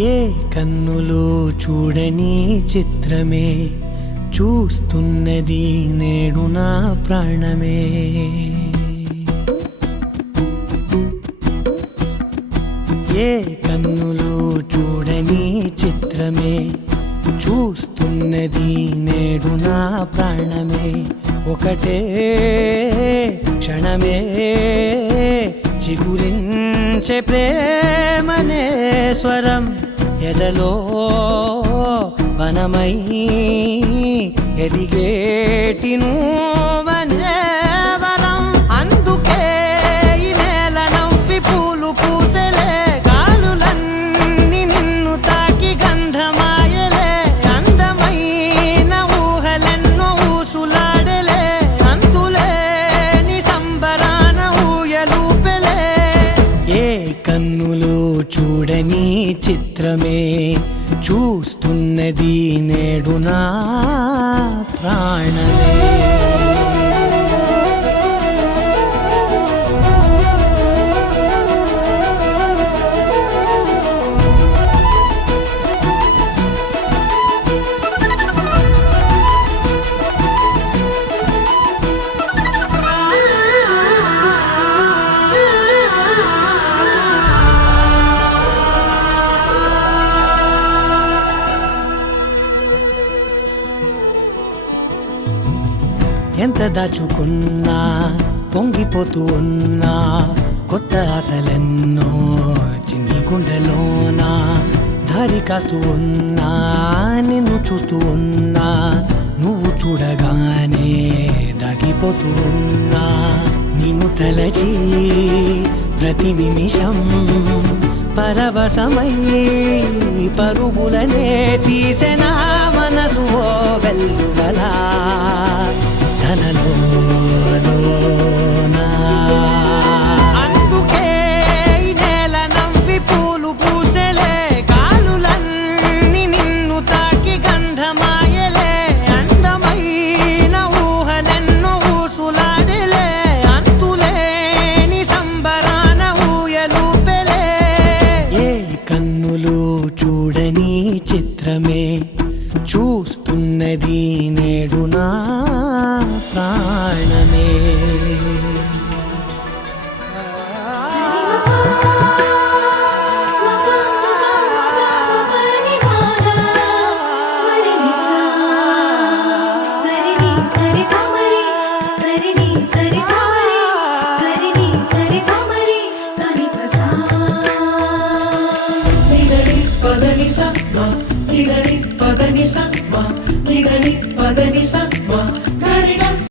ఏ కన్నులు చూడని చిత్రమే చూస్తున్నది నేడు నా ప్రాణమే. ఏ కన్నులు చూడని చిత్రమే చూస్తున్నది నేడు నా ప్రాణమే. ఒకటే క్షణమే చిగురించే ప్రేమనే స్వరం ఎదలో వనమై ఎదిగేటి నువ్వనే వరం. అందుకే ఈ నేల నవ్వి పూలు పూసెలే, గాలులన్నీ నిన్ను తాకి గంధమాయలే. అందమైన ఊహలెన్నో ఊసులాడలే, అంతులేని సంబరాన ఊయలూపెలే. ఏ కన్నులు చూడని చిత్రమే చూస్తున్నది నేడు నా ప్రాణమే. ఎంత దాచుకున్నా పొంగిపోతూ ఉన్నా, కొత్త ఆశలెన్నో చిన్ని గుండెలోనా దారి కాస్తూ ఉన్నా. నిన్ను చూస్తూ ఉన్నా, నువ్వు చూడగానే దాగిపోతూ ఉన్నా. నిన్ను తలచి ప్రతి నిమిషం పరవశమై పరుగులనే తీసెనా మనసు ఓ వెల్లువలా ధనలోనా. అందుకే ఈ నేల నవ్వి పూలు పూసెలే, గాలులన్నీ నిన్ను తాకి గంధమాయలే. అందమైన ఊహలెన్నో ఊసులాడలే, అంతులేని సంబరాన ఊయలూపెలే. ఏ కన్నులు చూడని చిత్రమే చూస్తున్నది నేడు నా ప్రాణమే. Pదని sa